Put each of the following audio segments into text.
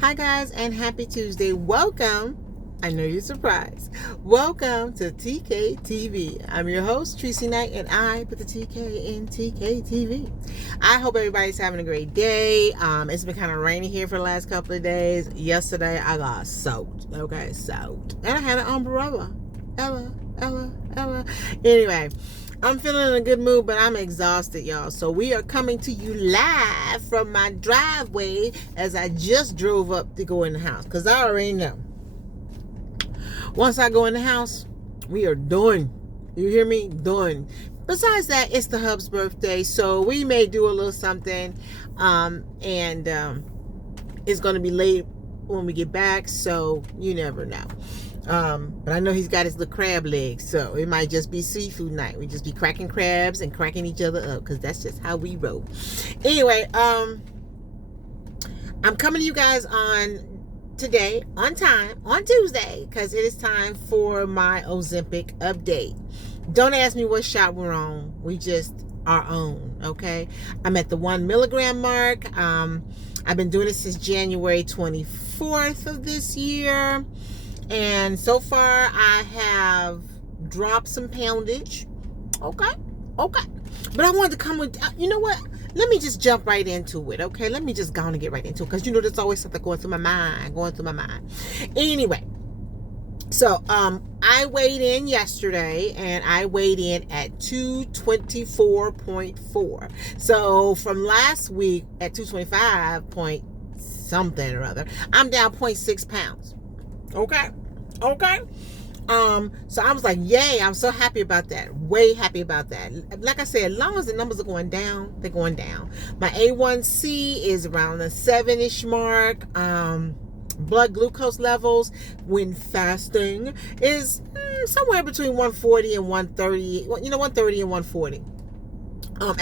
Hi guys, and happy Tuesday. Welcome. I know you're surprised. Welcome to TK TV. I'm your host, Tracy Knight, and I put the TK in TK TV. I hope everybody's having a great day. It's been kind of rainy here for the last couple of days. Yesterday, I got soaked. Okay, soaked. And I had an umbrella. Ella. Anyway, I'm feeling in a good mood, but I'm exhausted, y'all. So we are coming to you live from my driveway as I just drove up to go in the house. Because I already know. Once I go in the house, we are done. You hear me? Done. Besides that, it's the hub's birthday. So we may do a little something. It's going to be late when we get back. So you never know. But I know he's got his little crab legs, so it might just be seafood night. We just be cracking crabs and cracking each other up because that's just how we roll. Anyway, I'm coming to you guys on today, on time, on Tuesday, because it is time for my Ozempic update. Don't ask me what shot we're on. We just are on, okay? I'm at the 1 milligram mark. I've been doing it since January 24th of this year. And so far, I have dropped some poundage. Okay. But I wanted to come with, you know what? Let me just jump right into it, okay? Let me just go on and get right into it. Because, there's always something going through my mind. Anyway. So, I weighed in yesterday. And I weighed in at 224.4. So, from last week at 225 point something or other, I'm down 0.6 pounds. Okay. So I was like, yay, I'm so happy about that. Way happy about that. Like I said, as long as the numbers are going down, they're going down. My A1C is around the 7-ish mark. Blood glucose levels when fasting is somewhere between 140 and 130. 130 and 140.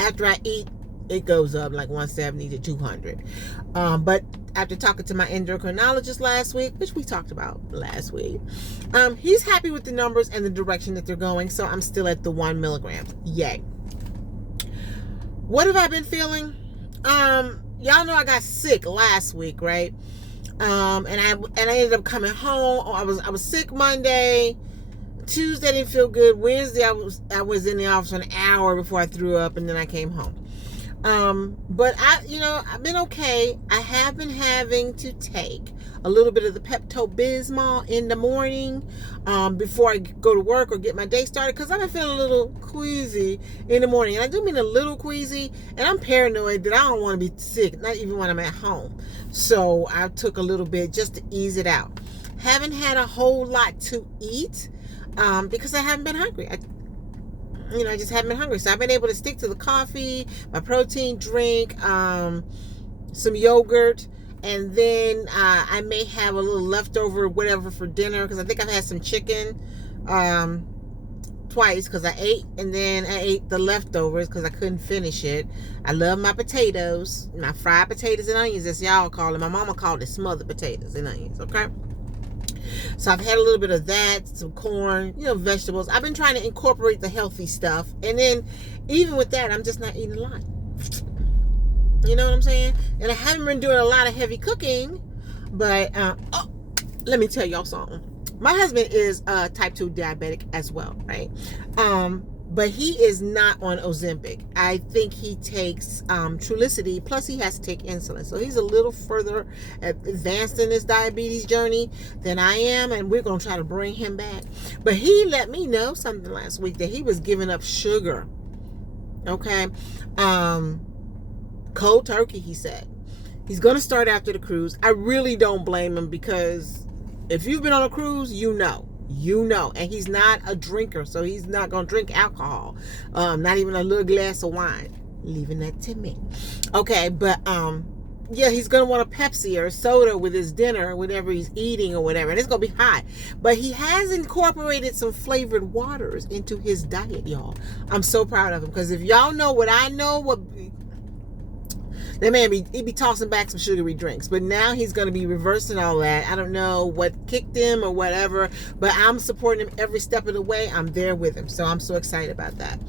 After I eat, it goes up like 170 to 200. But after talking to my endocrinologist last week, which we talked about last week, he's happy with the numbers and the direction that they're going. So I'm still at the 1 milligrams. Yay. What have I been feeling? Y'all know I got sick last week, right? And I ended up coming home. I was sick Monday. Tuesday didn't feel good. Wednesday I was in the office for an hour before I threw up, and then I came home. But I've been okay. I have been having to take a little bit of the Pepto-Bismol in the morning, before I go to work or get my day started, because I've been feeling a little queasy in the morning. And I do mean a little queasy, and I'm paranoid that I don't want to be sick, not even when I'm at home. So I took a little bit just to ease it out. Haven't had a whole lot to eat, because I haven't been hungry. I just haven't been hungry. So I've been able to stick to the coffee, my protein drink, some yogurt, and then I may have a little leftover whatever for dinner, because I think I've had some chicken twice, because I ate, and then I ate the leftovers because I couldn't finish it. I love my potatoes, my fried potatoes and onions, as y'all call it. My mama called it smothered potatoes and onions, okay? So I've had a little bit of that, some corn, vegetables. I've been trying to incorporate the healthy stuff. And then even with that, I'm just not eating a lot. You know what I'm saying? And I haven't been doing a lot of heavy cooking. But, let me tell y'all something. My husband is type 2 diabetic as well, right? But he is not on Ozempic. I think he takes Trulicity, plus he has to take insulin. So he's a little further advanced in his diabetes journey than I am, and we're going to try to bring him back. But he let me know something last week, that he was giving up sugar. Okay? Cold turkey, he said. He's going to start after the cruise. I really don't blame him, because if you've been on a cruise, you know, and he's not a drinker, so he's not gonna drink alcohol, not even a little glass of wine, leaving that to me. Okay, but he's gonna want a Pepsi or a soda with his dinner, whatever he's eating or whatever, and it's gonna be hot. But he has incorporated some flavored waters into his diet, y'all. I'm so proud of him, because if y'all know what I know, that man he'd be tossing back some sugary drinks, but now he's going to be reversing all that. I don't know what kicked him or whatever, but I'm supporting him every step of the way. I'm there with him, so I'm so excited about that.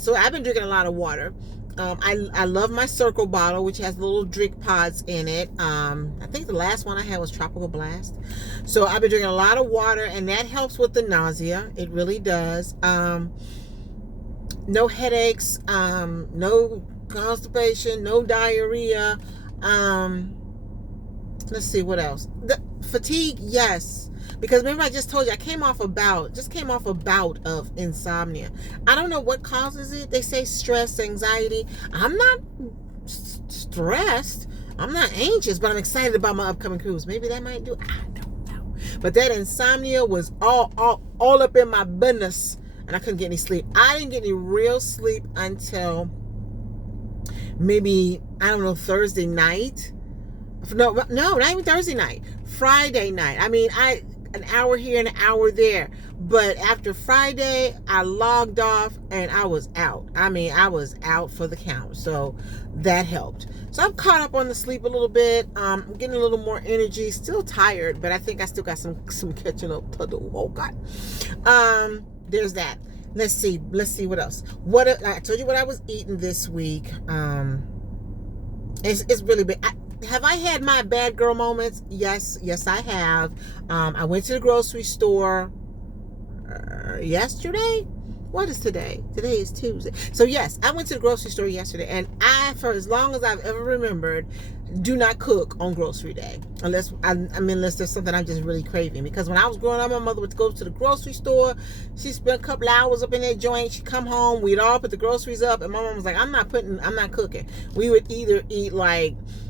So I've been drinking a lot of water. I love my Circle bottle, which has little drink pods in it. I think the last one I had was Tropical Blast. So I've been drinking a lot of water, and that helps with the nausea. It really does. No headaches, no constipation, no diarrhea. Let's see what else. The fatigue, yes. Because remember, I just told you I came off a bout of insomnia. I don't know what causes it. They say stress, anxiety. I'm not stressed. I'm not anxious, but I'm excited about my upcoming cruise. Maybe that might do. I don't know. But that insomnia was all up in my business, and I couldn't get any sleep. I didn't get any real sleep until maybe, I don't know, Thursday night. No, not even Thursday night. Friday night. I mean, an hour here and an hour there. But after Friday, I logged off and I was out. I mean, I was out for the count. So that helped. So I'm caught up on the sleep a little bit. I'm getting a little more energy. Still tired, but I think I still got some catching up to do. Oh God. There's that. Let's see what else. I told you what I was eating this week. It's really big. Have I had my bad girl moments? Yes, I have. I went to the grocery store yesterday. What is today? Today is Tuesday. So yes, I went to the grocery store yesterday, and for as long as I've ever remembered, do not cook on grocery day unless there's something I'm just really craving. Because when I was growing up, my mother would go to the grocery store. She spent a couple hours up in that joint. She'd come home. We'd all put the groceries up, and my mom was like, "I'm not cooking." We would either eat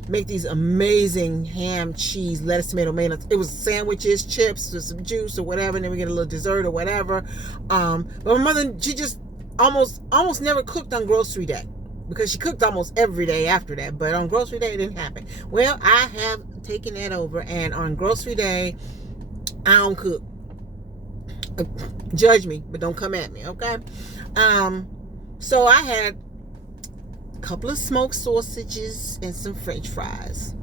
make these amazing ham, cheese, lettuce, tomato, mayonnaise. It was sandwiches, chips, or some juice or whatever, and then we get a little dessert or whatever. But my mother, she just almost never cooked on grocery day, because she cooked almost every day after that. But on grocery day, it didn't happen. Well, I have taken that over, and on grocery day, I don't cook. Judge me, but don't come at me, okay? So I had couple of smoked sausages and some French fries,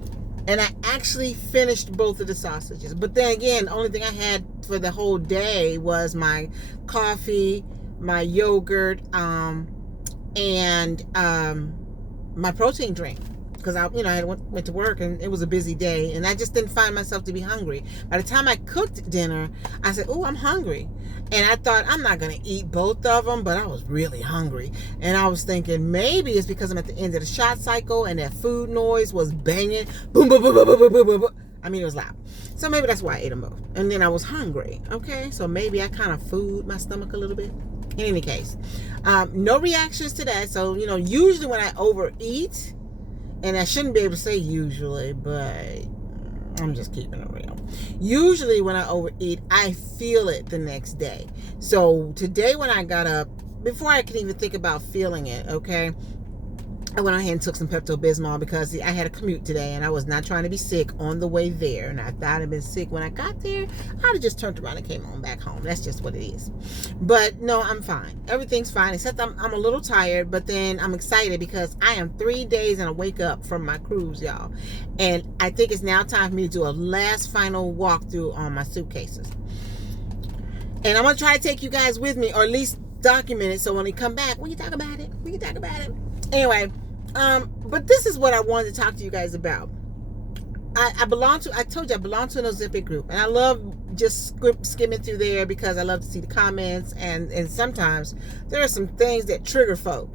and I actually finished both of the sausages. But then again, the only thing I had for the whole day was my coffee, my yogurt, and my protein drink, because I went to work and it was a busy day, and I just didn't find myself to be hungry. By the time I cooked dinner, I said, "Oh, I'm hungry." And I thought, I'm not going to eat both of them, but I was really hungry. And I was thinking, maybe it's because I'm at the end of the shot cycle and that food noise was banging. Boom, boom, boom, boom, boom, boom, boom, boom. I mean, it was loud. So maybe that's why I ate them both. And then I was hungry. Okay, so maybe I kind of fooled my stomach a little bit. In any case, no reactions to that. So, usually when I overeat, and I shouldn't be able to say usually, but I'm just keeping it real. Usually when I overeat, I feel it the next day. So today when I got up, before I could even think about feeling it, okay, I went ahead and took some Pepto-Bismol, because I had a commute today and I was not trying to be sick on the way there. And I thought I'd been sick when I got there, I'd have just turned around and came on back home. That's just what it is. But no, I'm fine. Everything's fine, except I'm a little tired, but then I'm excited because I am 3 days and I wake up from my cruise, y'all. And I think it's now time for me to do a last final walkthrough on my suitcases. And I'm going to try to take you guys with me, or at least document it, so when we come back, we can talk about it. Anyway, but this is what I wanted to talk to you guys about. I told you I belong to an Ozempic group, and I love just skimming through there because I love to see the comments, and sometimes there are some things that trigger folk.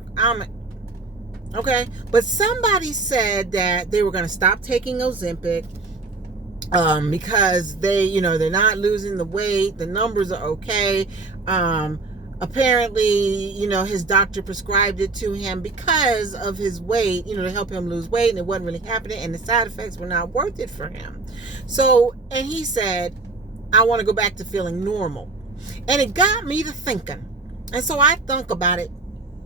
Okay, but somebody said that they were going to stop taking Ozempic because they're not losing the weight, the numbers are okay. Apparently, his doctor prescribed it to him because of his weight, to help him lose weight, and it wasn't really happening, and the side effects were not worth it for him. So, and he said, I want to go back to feeling normal. And it got me to thinking. And so I thunk about it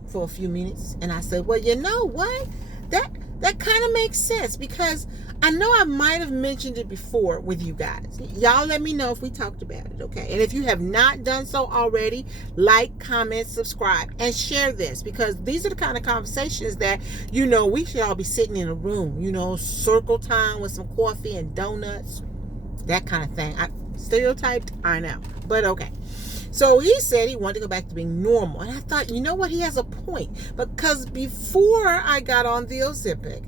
for a few minutes, and I said, well, you know what? That kind of makes sense, because I know I might have mentioned it before with you guys. Y'all let me know if we talked about it, okay? And if you have not done so already, like, comment, subscribe, and share this, because these are the kind of conversations that, we should all be sitting in a room, circle time with some coffee and donuts, that kind of thing. Stereotyped, I know, but okay. So he said he wanted to go back to being normal. And I thought, you know what? He has a point. Because before I got on the Ozempic,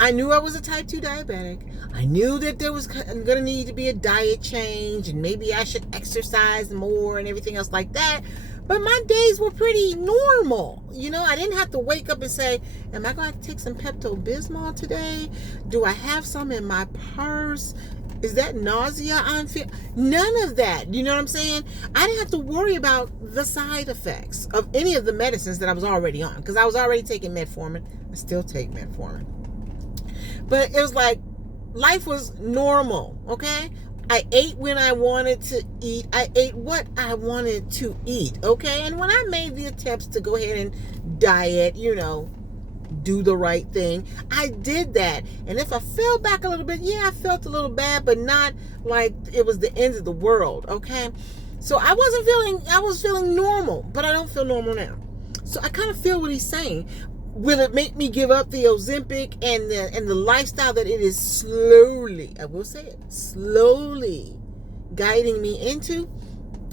I knew I was a type 2 diabetic. I knew that there was going to need to be a diet change and maybe I should exercise more and everything else like that. But my days were pretty normal. You know, I didn't have to wake up and say, am I going to take some Pepto-Bismol today? Do I have some in my purse? Is that nausea I'm feeling? None of that. You know what I'm saying? I didn't have to worry about the side effects of any of the medicines that I was already on because I was already taking metformin. I still take metformin. But it was like life was normal, okay? I ate when I wanted to eat. I ate what I wanted to eat, okay? And when I made the attempts to go ahead and diet, you know, do the right thing, I did that. And if I fell back a little bit, yeah, I felt a little bad, but not like it was the end of the world, okay? So I was feeling normal, but I don't feel normal now. So I kind of feel what he's saying. Will it make me give up the Ozempic and the lifestyle that it is slowly, I will say it, slowly guiding me into?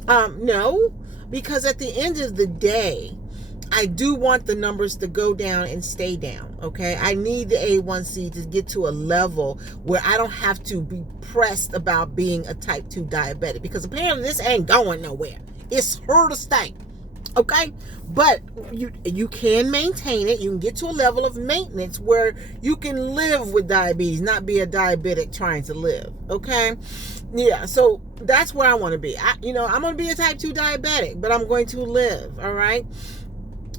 No, because at the end of the day, I do want the numbers to go down and stay down, okay? I need the A1C to get to a level where I don't have to be pressed about being a type 2 diabetic because apparently this ain't going nowhere. It's here to stay. Okay, but you can maintain it. You can get to a level of maintenance where you can live with diabetes, not be a diabetic trying to live. Okay, yeah. So that's where I want to be. I'm going to be a type 2 diabetic, but I'm going to live. All right,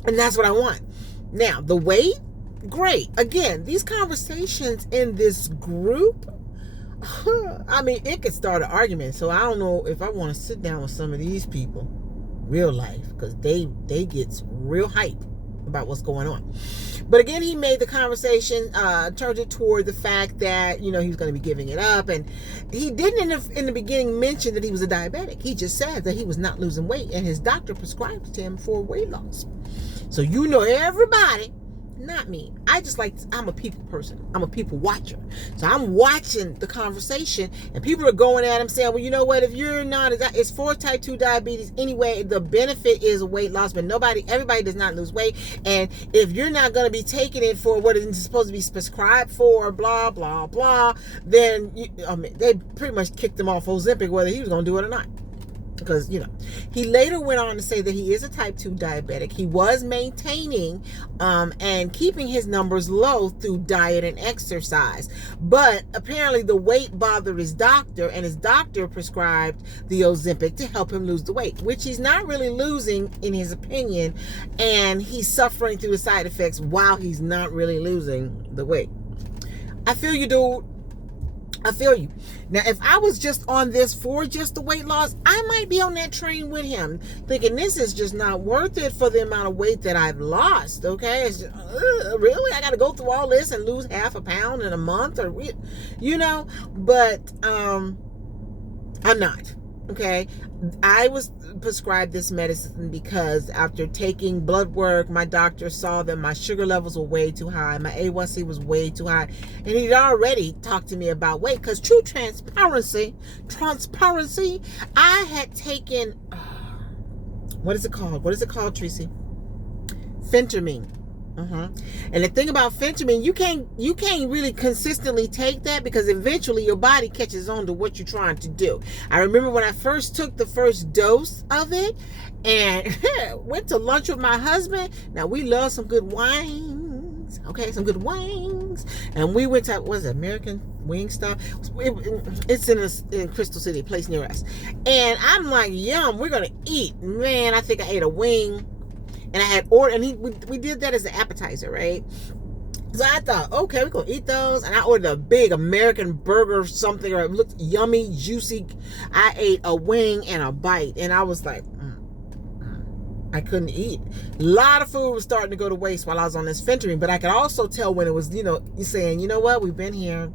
and that's what I want. Now the weight, great. Again, these conversations in this group. I mean, it could start an argument. So I don't know if I want to sit down with some of these people. Real life, because they get real hype about what's going on. But again, he made the conversation, turned it toward the fact that, you know, he was going to be giving it up. And he didn't in the beginning mention that he was a diabetic. He just said that he was not losing weight and his doctor prescribed to him for weight loss. So, you know, everybody, not me. I'm a people person. I'm a people watcher. So I'm watching the conversation and people are going at him saying, well, you know what? If you're not, it's for type 2 diabetes anyway. The benefit is weight loss, but everybody does not lose weight. And if you're not going to be taking it for what it's supposed to be prescribed for, blah, blah, blah, then they pretty much kicked him off Ozempic, whether he was going to do it or not. Because, you know, he later went on to say that he is a type 2 diabetic. He was maintaining and keeping his numbers low through diet and exercise. But apparently the weight bothered his doctor, and his doctor prescribed the Ozempic to help him lose the weight, which he's not really losing in his opinion. And he's suffering through the side effects while he's not really losing the weight. I feel you, dude. I feel you. Now, if I was just on this for just the weight loss, I might be on that train with him, thinking this is just not worth it for the amount of weight that I've lost, okay? It's just, really? I got to go through all this and lose half a pound in a month? Or, you know? But I'm not, okay? I was prescribed this medicine because after taking blood work, my doctor saw that my sugar levels were way too high. My A1C was way too high. And he'd already talked to me about weight because true transparency, I had taken, what is it called, Tracy? Phentermine. And the thing about phentermine, you can't really consistently take that because eventually your body catches on to what you're trying to do. I remember when I first took the first dose of it and went to lunch with my husband. Now we love some good wines, okay, some good wings. And we went to, what is it, American Wing Stop? It's in Crystal City, a place near us. And I'm like, yum, we're gonna eat. Man, I think I ate a wing. And I had ordered, and we did that as an appetizer, right? So I thought, okay, we're going to eat those. And I ordered a big American burger or something, or it looked yummy, juicy. I ate a wing and a bite, and I was like, I couldn't eat. A lot of food was starting to go to waste while I was on this phentermine, but I could also tell when it was, you know, you saying, you know what, we've been here.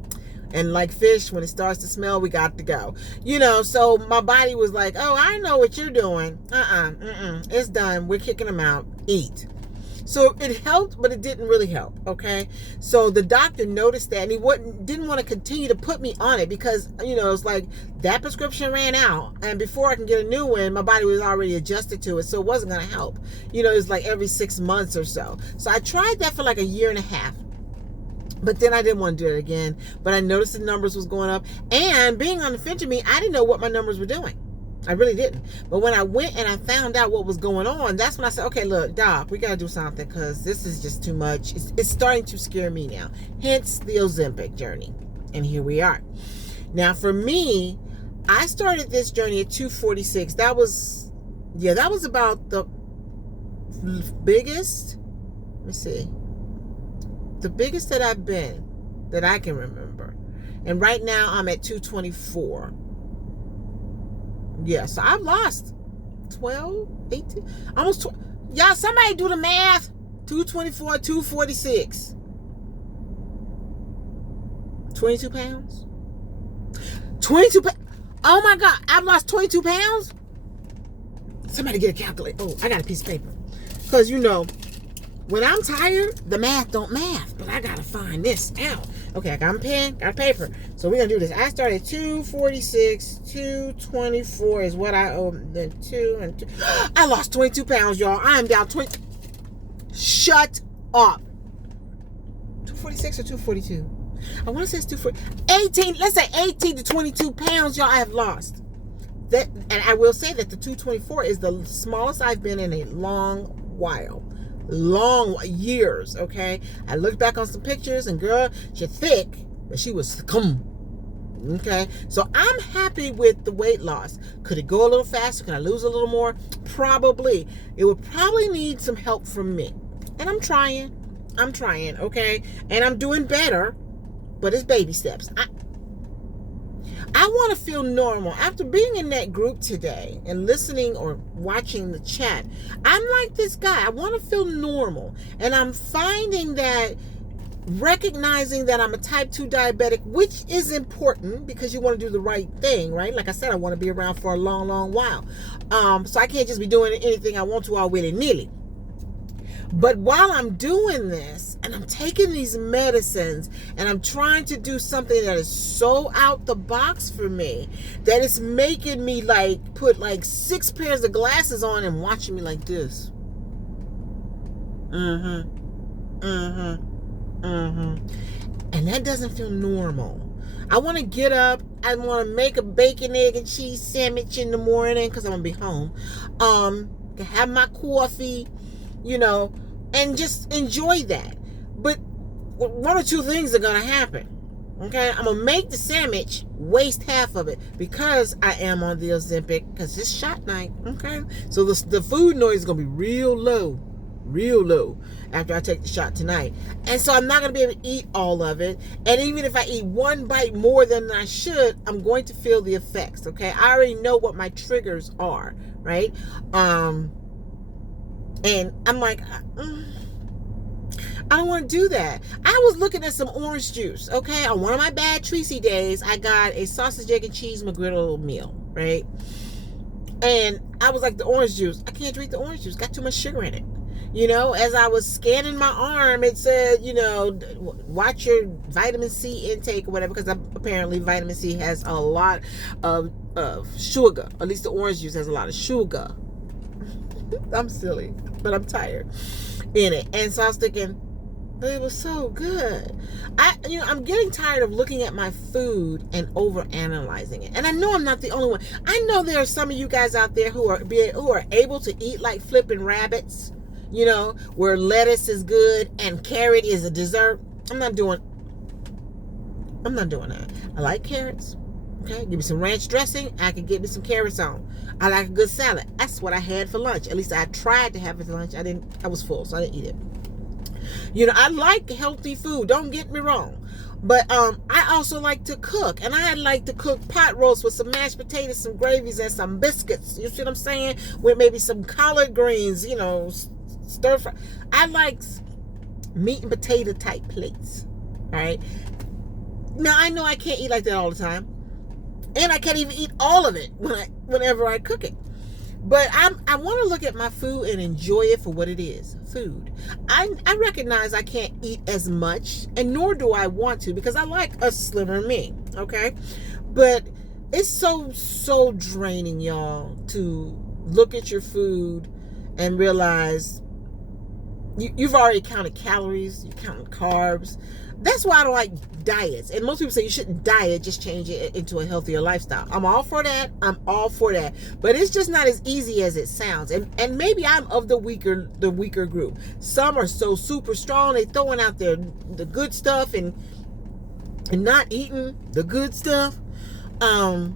And like fish, when it starts to smell, we got to go. You know, so my body was like, oh, I know what you're doing. It's done. We're kicking them out. Eat. So it helped, but it didn't really help, okay? So the doctor noticed that, and he didn't want to continue to put me on it because, it's like that prescription ran out, and before I can get a new one, my body was already adjusted to it, so it wasn't going to help. It was like every 6 months or so. So I tried that for like a year and a half. But then I didn't want to do it again. But I noticed the numbers was going up. And being on the phentermine, I didn't know what my numbers were doing. I really didn't. But when I went and I found out what was going on, that's when I said, okay, look, doc, we got to do something because this is just too much. It's starting to scare me now. Hence the Ozempic journey. And here we are. Now, for me, I started this journey at 246. That was about the biggest. Let me see. The biggest that I've been, that I can remember. And right now I'm at 224. Yeah, so I've lost 12, 18, almost 12. Y'all, somebody do the math. 224, 246. 22 pounds? 22 pounds? Oh my God, I've lost 22 pounds? Somebody get a calculator. Oh, I got a piece of paper. Because, when I'm tired, the math don't math. But I got to find this out. Okay, I got a pen, got a paper. So we're going to do this. I started 246, 224 is what I owe. Then 2 and 2. I lost 22 pounds, y'all. I am down 20. Shut up. 246 or 242? I want to say it's 240. 18, let's say 18 to 22 pounds, y'all, I have lost. That, and I will say that the 224 is the smallest I've been in a long while. Long years, okay? I looked back on some pictures and girl, she's thick, but she was scum. Okay? So I'm happy with the weight loss. Could it go a little faster? Can I lose a little more? Probably. It would probably need some help from me. And I'm trying, okay? And I'm doing better, but it's baby steps. I want to feel normal. After being in that group today and listening or watching the chat, I'm like this guy. I want to feel normal. And I'm finding that recognizing that I'm a type 2 diabetic, which is important because you want to do the right thing, right? Like I said, I want to be around for a long, long while. So I can't just be doing anything I want to all willy-nilly. But while I'm doing this and I'm taking these medicines and I'm trying to do something that is so out the box for me that it's making me like put like 6 pairs of glasses on and watching me like this. And that doesn't feel normal. I want to get up. I want to make a bacon, egg, and cheese sandwich in the morning because I'm going to be home. To have my coffee, and just enjoy that. But one or two things are going to happen. Okay? I'm going to make the sandwich, waste half of it because I am on the Ozempic because it's shot night. Okay? So the food noise is going to be real low after I take the shot tonight. And so I'm not going to be able to eat all of it. And even if I eat one bite more than I should, I'm going to feel the effects. Okay? I already know what my triggers are. Right? And I'm like, I don't want to do that. I was looking at some orange juice, okay? On one of my bad Tracy days, I got a sausage, egg, and cheese McGriddle meal, right? And I was like, the orange juice, I can't drink the orange juice. Got too much sugar in it. As I was scanning my arm, it said, watch your vitamin C intake or whatever, because apparently vitamin C has a lot of sugar. At least the orange juice has a lot of sugar. I'm silly, but I'm tired in it. And so I was thinking, but it was so good. I'm getting tired of looking at my food and over analyzing it. And I know I'm not the only one. I know there are some of you guys out there who are able to eat like flipping rabbits, where lettuce is good and carrot is a dessert. I'm not doing that. I like carrots. Okay, give me some ranch dressing. I can get me some carrots on. I like a good salad. That's what I had for lunch. At least I tried to have it for lunch. I was full, so I didn't eat it. I like healthy food. Don't get me wrong. But I also like to cook. And I like to cook pot roast with some mashed potatoes, some gravies, and some biscuits. You see what I'm saying? With maybe some collard greens, stir fry. I like meat and potato type plates. All right? Now, I know I can't eat like that all the time. And I can't even eat all of it whenever I cook it. But I want to look at my food and enjoy it for what it is, food. I recognize I can't eat as much, and nor do I want to, because I like a slimmer me, okay? But it's so draining, y'all, to look at your food and realize you've already counted calories, you counted carbs. That's why I don't like diets. And most people say you shouldn't diet, just change it into a healthier lifestyle. I'm all for that. But it's just not as easy as it sounds. And maybe I'm of the weaker group. Some are so super strong, they throwing out the good stuff and not eating the good stuff. I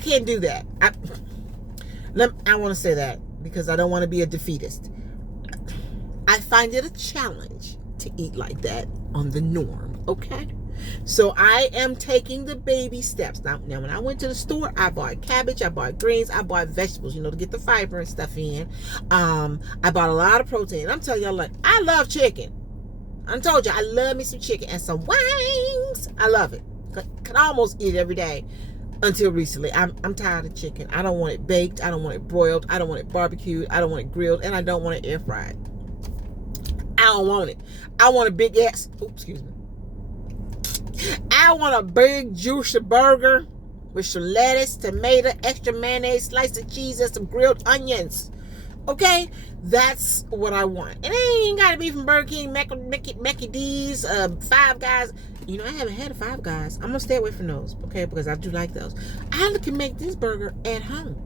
can't do that. I want to say that because I don't want to be a defeatist. I find it a challenge to eat like that on the norm, okay? So I am taking the baby steps. Now when I went to the store, I bought cabbage, I bought greens, I bought vegetables, to get the fiber and stuff in. I bought a lot of protein. I'm telling y'all, I love chicken. I told you, I love me some chicken and some wings. I love it. Can almost eat it every day until recently. I'm tired of chicken. I don't want it baked. I don't want it broiled. I don't want it barbecued. I don't want it grilled. And I don't want it air fried. I don't want it. I want a big ass. Oops, excuse me. I want a big juicy burger with some lettuce, tomato, extra mayonnaise, slice of cheese, and some grilled onions. Okay, that's what I want. And it ain't gotta be from Burger King, Mickey D's, Five Guys. I haven't had a Five Guys. I'm gonna stay away from those, okay? Because I do like those. I can make this burger at home,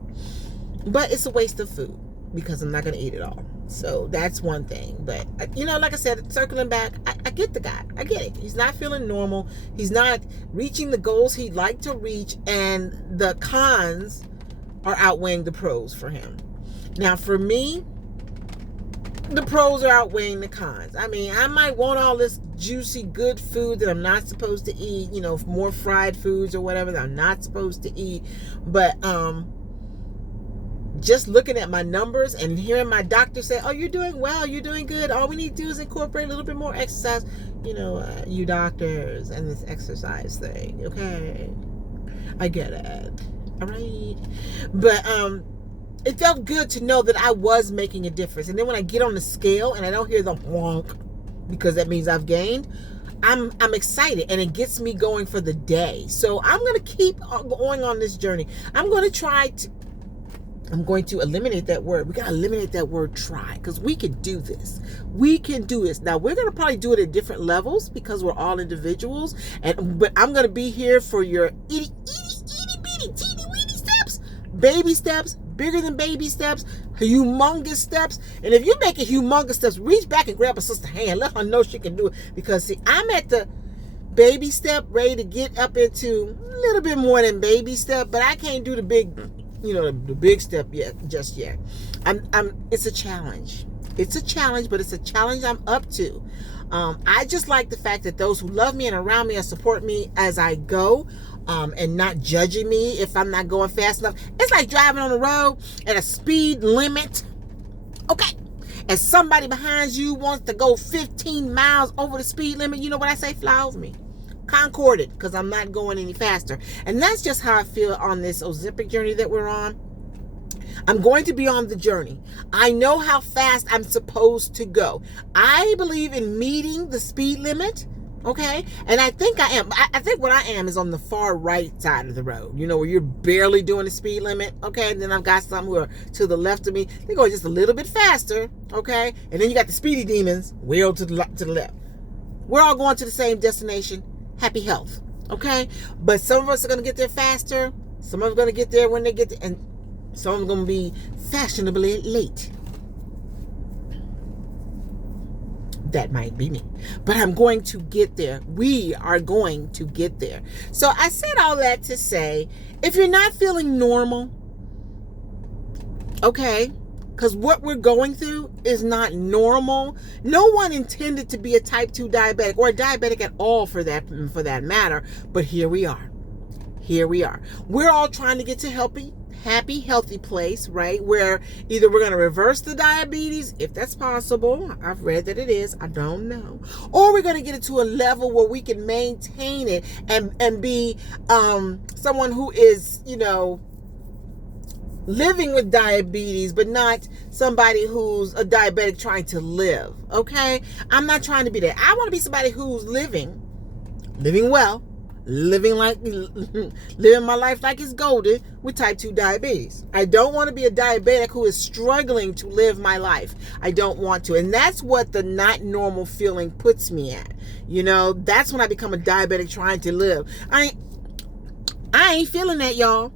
but it's a waste of food because I'm not gonna eat it all. So that's one thing. But like I said, circling back, I get the guy. I get it. He's not feeling normal. He's not reaching the goals he'd like to reach, and the cons are outweighing the pros for him. Now, for me, the pros are outweighing the cons. I mean, I might want all this juicy, good food that I'm not supposed to eat, more fried foods or whatever that I'm not supposed to eat. But just looking at my numbers and hearing my doctor say, oh, you're doing well, you're doing good. All we need to do is incorporate a little bit more exercise. You doctors and this exercise thing. Okay. I get it. All right. But, it felt good to know that I was making a difference. And then when I get on the scale and I don't hear the honk, because that means I've gained, I'm excited, and it gets me going for the day. So I'm going to keep going on this journey. I'm going to eliminate that word. We got to eliminate that word try, because we can do this. We can do this. Now, we're going to probably do it at different levels because we're all individuals. But I'm going to be here for your itty bitty teeny weeny steps, baby steps, bigger than baby steps, humongous steps. And if you're making humongous steps, reach back and grab a sister's hand. Let her know she can do it. Because, see, I'm at the baby step, ready to get up into a little bit more than baby step, but I can't do the big, the big step just yet. It's a challenge. It's a challenge, but it's a challenge I'm up to. I just like the fact that those who love me and around me and support me as I go, and not judging me if I'm not going fast enough. It's like driving on the road at a speed limit, okay? And somebody behind you wants to go 15 miles over the speed limit. You know what I say? Fly over me. Concord it, because I'm not going any faster. And that's just how I feel on this Ozempic journey that we're on. I'm going to be on the journey. I know how fast I'm supposed to go. I believe in meeting the speed limit. Okay, and I think I am. I think what I am is on the far right side of the road, where you're barely doing the speed limit. Okay, and then I've got some who are to the left of me. They're going just a little bit faster. Okay, and then you got the speedy demons way to the left. We're all going to the same destination, happy health. Okay, but some of us are going to get there faster. Some of us are going to get there when they get there, and some of them are going to be fashionably late. That might be me, but I'm going to get there. We are going to get there. So I said all that to say, if you're not feeling normal, okay, because what we're going through is not normal. No one intended to be a type 2 diabetic or a diabetic at all for that matter. But here we are. We're all trying to get to happy, healthy place, right? Where either we're going to reverse the diabetes, if that's possible. I've read that it is. I don't know. Or we're going to get it to a level where we can maintain it and be someone who is, living with diabetes, but not somebody who's a diabetic trying to live. Okay? I'm not trying to be that. I want to be somebody who's living well, living my life like it's golden with type 2 diabetes. I don't want to be a diabetic who is struggling to live my life. I don't want to. And that's what the not normal feeling puts me at. That's when I become a diabetic trying to live. I ain't feeling that, y'all.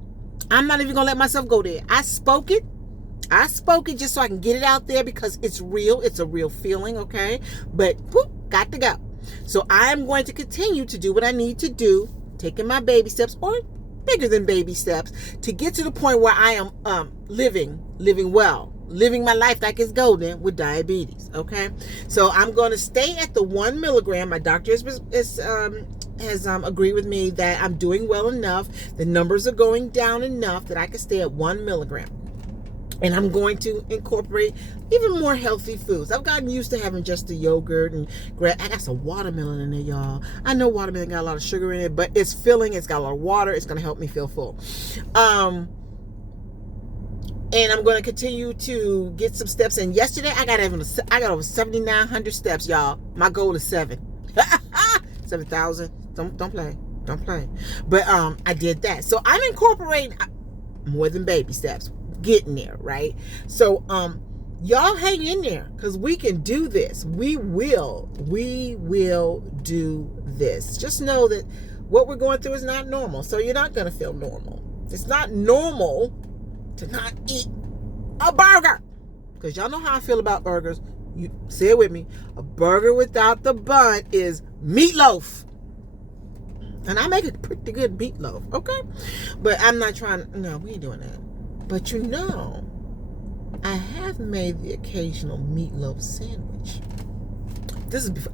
I'm not even going to let myself go there. I spoke it just so I can get it out there because it's real. It's a real feeling, okay? But got to go. So I'm going to continue to do what I need to do, taking my baby steps or bigger than baby steps to get to the point where I am living well, living my life like it's golden with diabetes, okay? So I'm going to stay at the 1 milligram. My doctor has agreed with me that I'm doing well enough. The numbers are going down enough that I can stay at 1 milligram. And I'm going to incorporate even more healthy foods. I've gotten used to having just the yogurt and I got some watermelon in there, y'all. I know watermelon got a lot of sugar in it, but it's filling. It's got a lot of water. It's going to help me feel full. And I'm going to continue to get some steps in. Yesterday, I got over 7,900 steps, y'all. My goal is 7,000. Don't play. But I did that. So I'm incorporating more than baby steps. Getting there, right? So y'all hang in there because we can do this. We will do this. Just know that what we're going through is not normal. So you're not going to feel normal. It's not normal to not eat a burger, because y'all know how I feel about burgers. You say it with me. A burger without the bun is meatloaf. And I make a pretty good meatloaf, okay? But I'm not trying. No, we ain't doing that. But I have made the occasional meatloaf sandwich.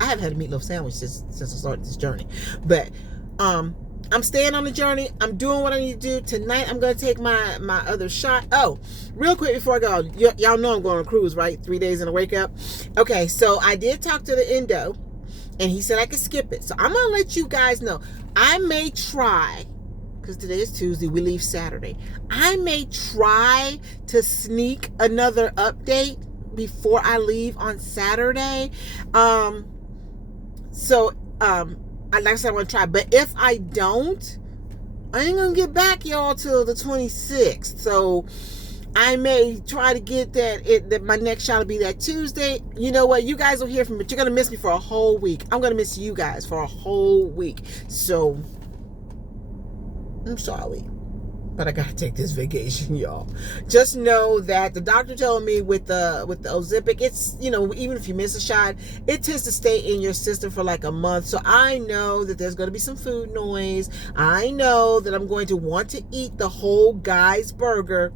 I haven't had a meatloaf sandwich since I started this journey. But I'm staying on the journey. I'm doing what I need to do. Tonight I'm going to take my other shot. Oh, real quick before I go. Y'all know I'm going on a cruise, right? 3 days and a wake up. Okay, so I did talk to the endo, and he said I could skip it. So I'm going to let you guys know. I may try, because today is Tuesday, we leave Saturday. I may try to sneak another update before I leave on Saturday. Like I said, I want to try. But if I don't, I ain't going to get back, y'all, till the 26th. So I may try to get that my next shot will be that Tuesday. You know what? You guys will hear from me, but you're going to miss me for a whole week. I'm going to miss you guys for a whole week. So I'm sorry, but I gotta take this vacation, y'all. Just know that the doctor told me with the Ozempic, it's, even if you miss a shot, it tends to stay in your system for like a month. So I know that there's going to be some food noise. I know that I'm going to want to eat the whole guy's burger.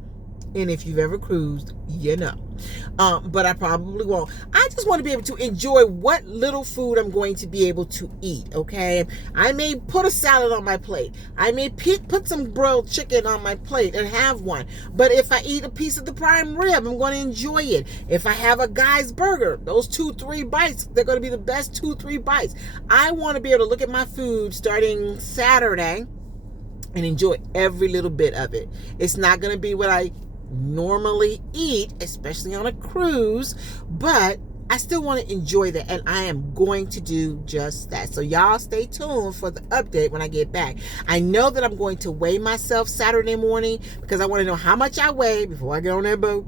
And if you've ever cruised, you know. But I probably won't. I just want to be able to enjoy what little food I'm going to be able to eat, okay? I may put a salad on my plate. I may put some grilled chicken on my plate and have one. But if I eat a piece of the prime rib, I'm going to enjoy it. If I have a guy's burger, those 2-3 bites, they're going to be the best 2-3 bites. I want to be able to look at my food starting Saturday and enjoy every little bit of it. It's not going to be what I normally eat, especially on a cruise, but I still want to enjoy that, and I am going to do just that. So y'all stay tuned for the update when I get back. I know that I'm going to weigh myself Saturday morning because I want to know how much I weigh before I get on that boat,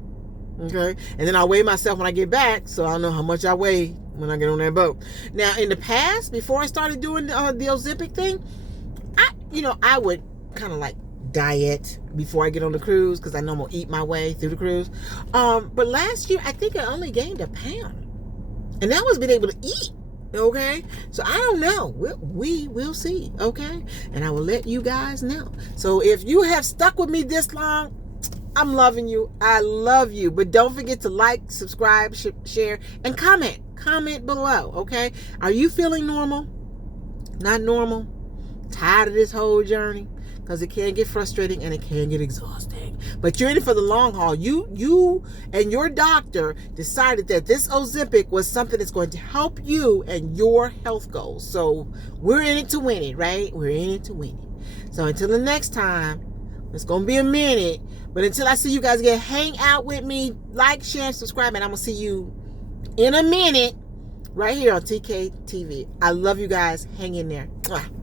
okay? And then I'll weigh myself when I get back, so I'll know how much I weigh when I get on that boat. Now, in the past, before I started doing the Ozempic thing, I would kind of like diet before I get on the cruise because I know I'm gonna eat my way through the cruise. But last year I think I only gained a pound, and that was being able to eat. Okay, so I don't know. We will see. Okay, and I will let you guys know. So if you have stuck with me this long, I'm loving you. I love you. But don't forget to like, subscribe, share, and comment. Comment below. Okay, are you feeling normal? Not normal? Tired of this whole journey? Because it can get frustrating and it can get exhausting. But you're in it for the long haul. You and your doctor decided that this Ozempic was something that's going to help you and your health goals. So we're in it to win it, right? We're in it to win it. So until the next time, It's going to be a minute. But until I see you guys again, hang out with me. Like, share, and subscribe. And I'm going to see you in a minute right here on TK TV. I love you guys. Hang in there. Mwah.